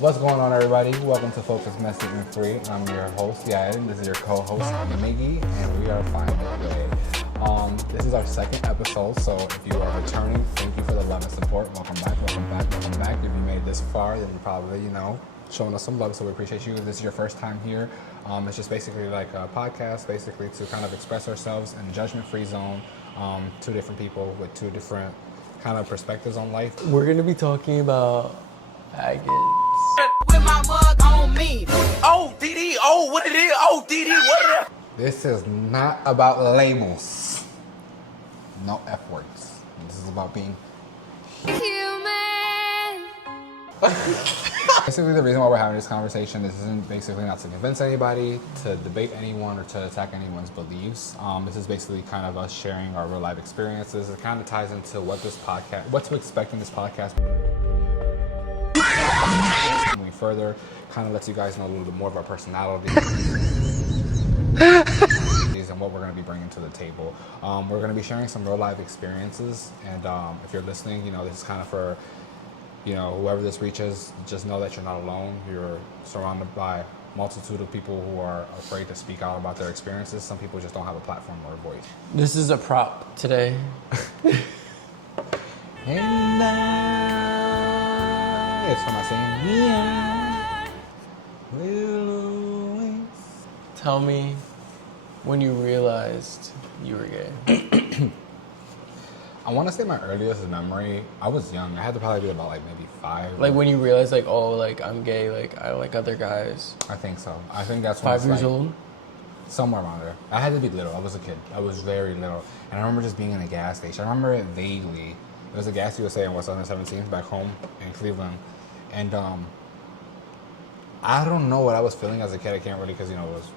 What's going on, everybody? Welcome to Focus Messaging Free. I'm your host, Yael. This is your co-host, Miggy, and we are finally. This is our second episode, so if you are returning, thank you for the love and support. Welcome back, welcome back, welcome back. If you made this far, then you probably, showing us some love, so we appreciate you. If this is your first time here, it's just basically like a podcast, basically to kind of express ourselves in a judgment-free zone. Two different people with two different kind of perspectives on life. We're gonna be talking about faggots. With my mug on me. Oh, DD, oh, what it is? Oh, DD, what it is? This is not about labels. No F words. This is about being human. Basically, the reason why we're having this conversation, this isn't basically not to convince anybody, to debate anyone, or to attack anyone's beliefs. This is basically kind of us sharing our real life experiences. It kind of ties into what to expect in this podcast. Moving further, kind of lets you guys know a little bit more of our personalities and what we're going to be bringing to the table. We're going to be sharing some real life experiences, and if you're listening, this is kind of for whoever this reaches. Just know that you're not alone. You're surrounded by a multitude of people who are afraid to speak out about their experiences. Some people just don't have a platform or a voice. This is a prop today. And it's from my saying, yeah, we'll always. Tell me when you realized you were gay. I want to say my earliest memory, I was young. I had to probably be about maybe 5. Like when you realized I'm gay, I like other guys. I think so. I think that's when 5 years old? Somewhere around there. I had to be little. I was a kid. I was very little. And I remember just being in a gas station. I remember it vaguely. It was a Gas USA in West 117th back home in Cleveland. And I don't know what I was feeling as a kid. I can't really, because it was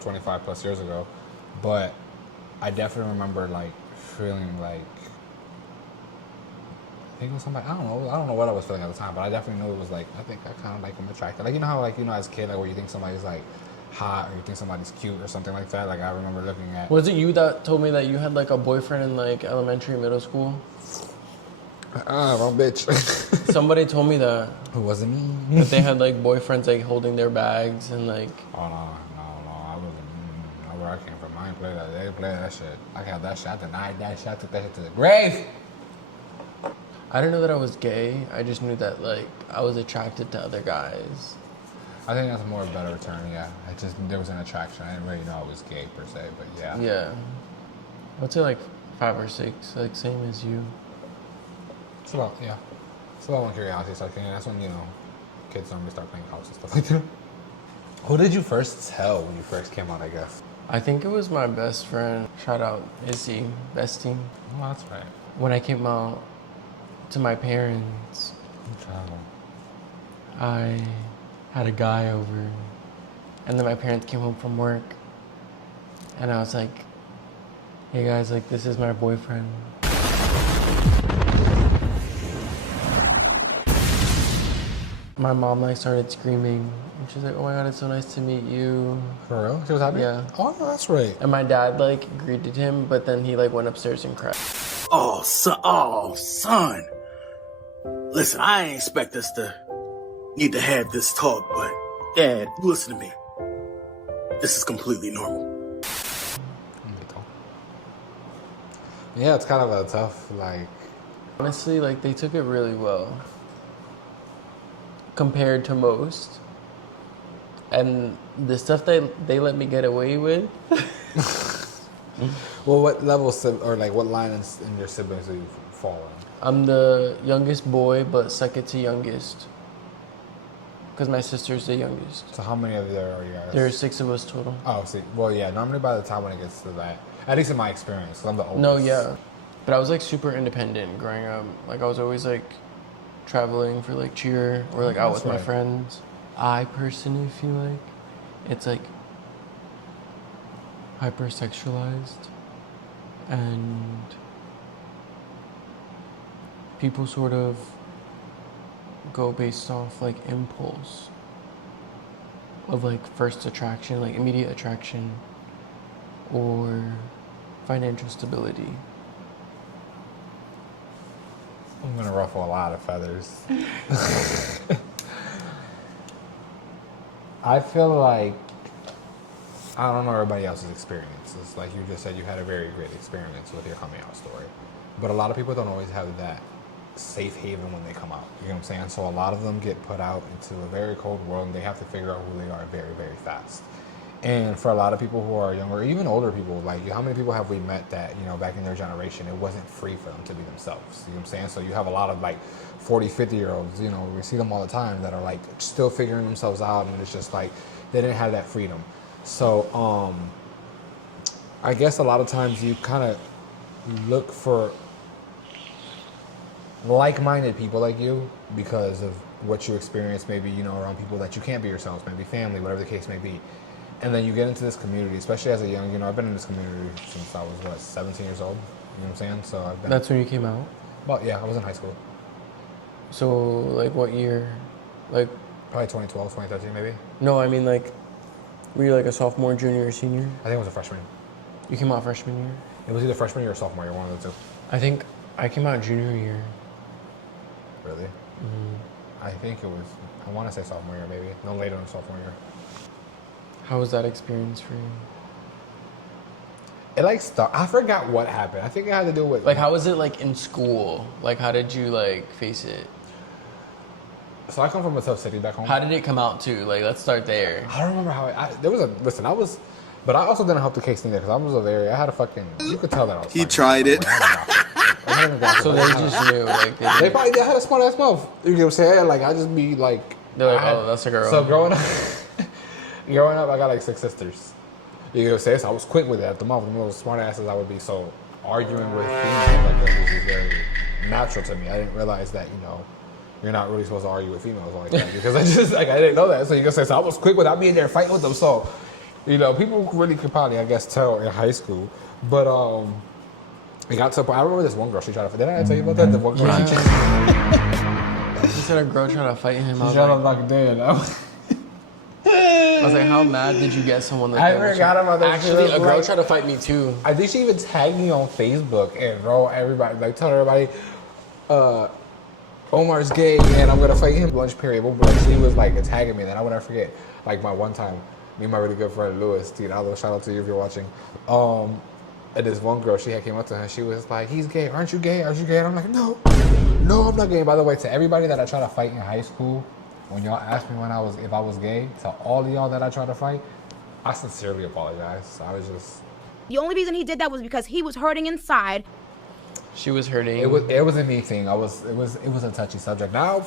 25 plus years ago. But I definitely remember feeling like, I think it was somebody, I don't know what I was feeling at the time, but I definitely knew it was I think I kind of like them attracted. How as a kid, where you think somebody's hot, or you think somebody's cute or something like that. I remember looking at. Was it you that told me that you had a boyfriend in elementary, middle school? Wrong bitch. Somebody told me that. Who wasn't me? That they had boyfriends holding their bags and Oh no, I wasn't. Where I came from, I ain't play that. They didn't play that shit. I got that shit. I denied that shit. I took that shit to the grave. I didn't know that I was gay. I just knew that I was attracted to other guys. I think that's a better term, yeah. There was an attraction. I didn't really know I was gay per se, but yeah. Yeah. I would say 5 or 6, same as you. It's about when curiosity starts kicking in. That's when, kids normally start playing house and stuff like that. Who did you first tell when you first came out, I guess? I think it was my best friend. Shout out Izzy, bestie. Oh, that's right. When I came out to my parents, I had a guy over, and then my parents came home from work, and I was like, hey guys, this is my boyfriend. My mom started screaming, and she's like, oh my god, it's so nice to meet you. For real? She was happy? Yeah. Oh, that's right. And my dad greeted him, but then he went upstairs and cried. Oh, son. Listen, I ain't expect us to need to have this talk, but Dad, listen to me. This is completely normal. Yeah, it's kind of a tough, Honestly, they took it really well compared to most. And the stuff they let me get away with. Well, what level or what line in your siblings do you fall in? I'm the youngest boy, but second to youngest. Because my sister's the youngest. So how many of there are you guys? There are 6 of us total. Oh, see. Well, yeah, normally by the time when it gets to that, at least in my experience, 'cause I'm the oldest. No, yeah. But I was super independent growing up. I was always traveling for cheer or out with my friends. I personally feel it's hypersexualized, and people sort of go based off impulse of first attraction, immediate attraction, or financial stability. I'm gonna ruffle a lot of feathers. I feel like I don't know everybody else's experiences. Like you just said, you had a very great experience with your coming out story, but a lot of people don't always have that safe haven when they come out. You know what I'm saying? So a lot of them get put out into a very cold world, and they have to figure out who they are very, very fast. And for a lot of people who are younger, even older people, like how many people have we met that, you know, back in their generation, it wasn't free for them to be themselves. You know what I'm saying? So you have a lot of like 40, 50-year-olds, you know, we see them all the time that are like still figuring themselves out, and it's just like they didn't have that freedom. So I guess a lot of times you kind of look for like-minded people like you because of what you experience, maybe, you know, around people that you can't be yourselves, maybe family, whatever the case may be. And then you get into this community, especially as a young, you know, I've been in this community since I was, 17 years old? You know what I'm saying? So I've been... That's when you came out? Well, yeah, I was in high school. So, like, what year? Like... Probably 2012, 2013, maybe. No, I mean, like, were you, like, a sophomore, junior, or senior? I think I was a freshman. You came out freshman year? It was either freshman year or sophomore year, one of the two. I think I came out junior year. Really? Mm-hmm. I think it was, I want to say sophomore year, maybe. No later than sophomore year. How was that experience for you? It like I forgot what happened. I think it had to do with like how was it like in school? Like how did you like face it? So I come from a tough city back home. How did it come out too? Like let's start there. I don't remember how there was a listen. But I also didn't help the case neither because I had a fucking. You could tell that I was. He tried it. So they just knew like they had a smart ass mouth. You know what I'm saying? Like I just be like. They're like, oh, that's a girl. So growing up, I got like 6 sisters. You know what I'm saying? So I was quick with it at the moment. The most smart asses I would be. So arguing with females like this is very natural to me. I didn't realize that, you know, you're not really supposed to argue with females like that because I didn't know that. So you can say, so I was quick without being there fighting with them. So, you know, people really could probably, I guess, tell in high school. But it got to a point. I remember this one girl. She tried to. Did I tell you about that? The one girl. Yeah. She said a girl tried to fight him. She tried to like dead. I was like, how mad did you get someone like that? I forgot about that. Actually, a girl tried to fight me too. I think she even tagged me on Facebook and wrote everybody, like tell everybody, Omar's gay and I'm gonna fight him lunch period. But she was like tagging me, and I would never forget. Like my one time, me and my really good friend Louis, Tito, shout out to you if you're watching. And this one girl, she had came up to her and she was like, he's gay, aren't you gay? Aren't you gay? And I'm like, no, I'm not gay. By the way, to everybody that I tried to fight in high school, when y'all asked me if I was gay, to all of y'all that I tried to fight, I sincerely apologize. I was just... The only reason he did that was because he was hurting inside. She was hurting. It was a me thing. It was a touchy subject. Now,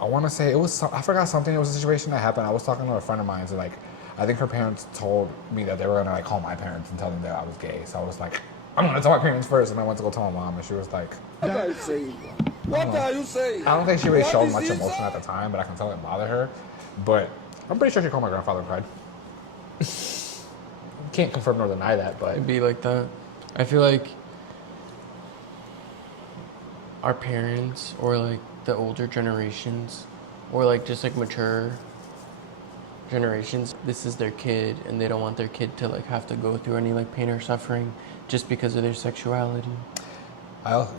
I want to say it was... I forgot something. It was a situation that happened. I was talking to a friend of mine, so like, I think her parents told me that they were gonna like call my parents and tell them that I was gay. So I was like, I'm gonna tell my parents first, and I went to go tell my mom, and she was like, What are you saying? What are you saying? I don't think she really What showed is much this? emotion at the time, but I can tell it bothered her. But I'm pretty sure she called my grandfather and cried. Can't confirm nor deny that, but It'd be like that. I feel like our parents or like the older generations or like just like mature generations, this is their kid and they don't want their kid to like have to go through any like pain or suffering just because of their sexuality.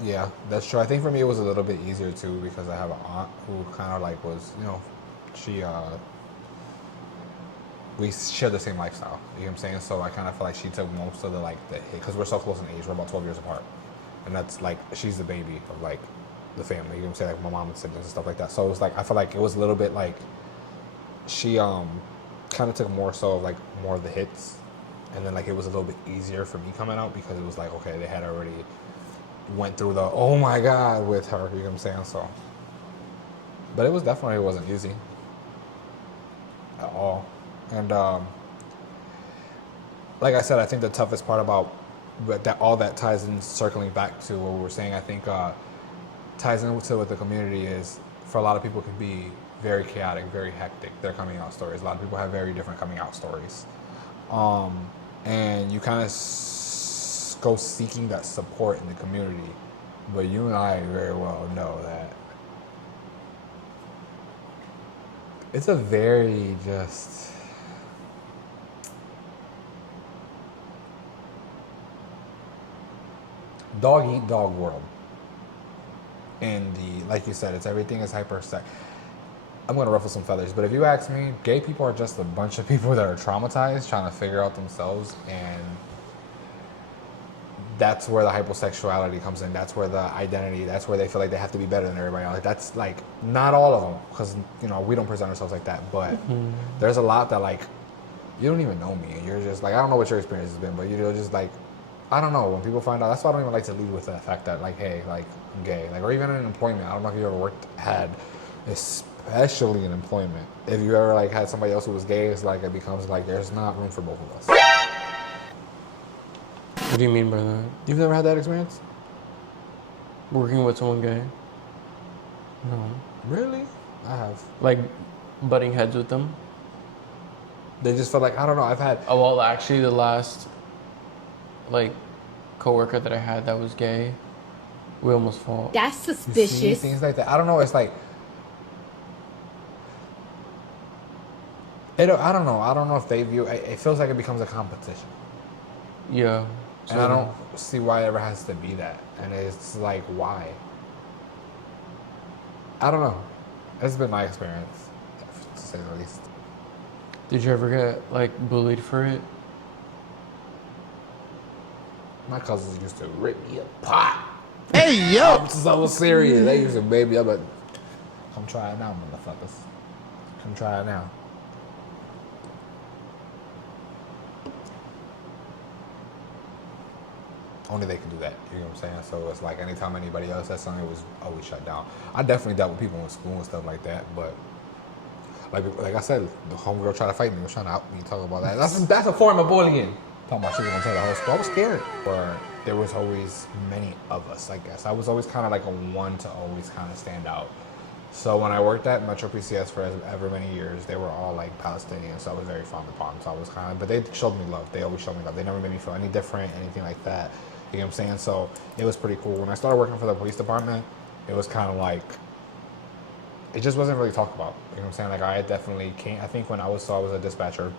Yeah, that's true. I think for me it was a little bit easier too because I have an aunt who kind of like was, you know, she we share the same lifestyle. You know what I'm saying? So I kind of feel like she took most of the hit because we're so close in age. We're about 12 years apart, and that's like she's the baby of like the family. You know what I'm saying? Like my mom and siblings and stuff like that. So it was like I feel like it was a little bit like she kind of took more so of like more of the hits, and then like it was a little bit easier for me coming out because it was like okay, they had already went through the oh my god with her. You know what I'm saying? So, but it wasn't easy at all. And like I said, I think the toughest part about that all that ties in, circling back to what we were saying, I think ties into what the community is. For a lot of people, it can be very chaotic, very hectic. Their coming out stories. A lot of people have very different coming out stories, and you kind of go seeking that support in the community. But you and I very well know that it's a very just dog eat dog world. And like you said, everything is hyper sex. I'm gonna ruffle some feathers, but if you ask me, gay people are just a bunch of people that are traumatized, trying to figure out themselves, and that's where the hypersexuality comes in. That's where the identity. That's where they feel like they have to be better than everybody else. That's like not all of them, because we don't present ourselves like that. But there's a lot that like you don't even know me, and you're just like I don't know what your experience has been, but you're just like I don't know. When people find out, that's why I don't even like to lead with the fact that like hey, like I'm gay, like or even in employment. I don't know if you ever especially in employment. If you ever like had somebody else who was gay, it's like it becomes like there's not room for both of us. What do you mean by that? You've never had that experience? Working with someone gay? No. Really? I have. Like butting heads with them? They just felt like I don't know. I've had. Oh well, actually, the last like coworker that I had that was gay, we almost fought. That's You see suspicious. things like that. I don't know. It's like. I don't know. I don't know if they view. It feels like it becomes a competition, Yeah. and I don't see why it ever has to be that. And it's like why. I don't know. It's been my experience, to say the least. Did you ever get like bullied for it? My cousins used to rip me apart. Hey, yo! I'm so serious. They used to baby up, but come try it now, motherfuckers. Come try it now. Only they can do that. You know what I'm saying? So it's like anytime anybody else said something, it was always shut down. I definitely dealt with people in school and stuff like that, but like I said, the homegirl tried to fight me. Was trying to out me, talk about that. That's a form of bullying. Talking about she was gonna tell the whole school. I was scared. Or there was always many of us. I guess I was always kind of like a one to always kind of stand out. So when I worked at Metro PCS for ever many years, they were all like Palestinian, so I was very fond upon. So I was kind of, but they showed me love. They always showed me love. They never made me feel any different, anything like that. You know what I'm saying? So it was pretty cool. When I started working for the police department, it was kind of like, it just wasn't really talked about. You know what I'm saying? Like I definitely can't, I think when I was a dispatcher,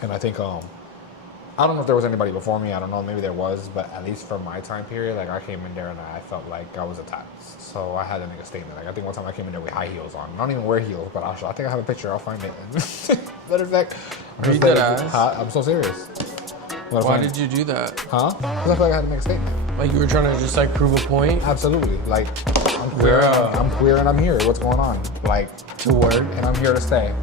and I think, I don't know if there was anybody before me, I don't know, maybe there was, but at least for my time period, like I came in there and I felt like I was attacked. So I had to make a statement. Like I think one time I came in there with high heels on. I don't even wear heels, but I think I have a picture, I'll find it. Matter of fact, Are you dead ass? I'm so serious. Why did you do that? Huh? Because I feel like I had to make a statement. Like you were trying to just like prove a point? Absolutely. Like I'm queer and I'm here. What's going on? Like To work. and I'm here to stay.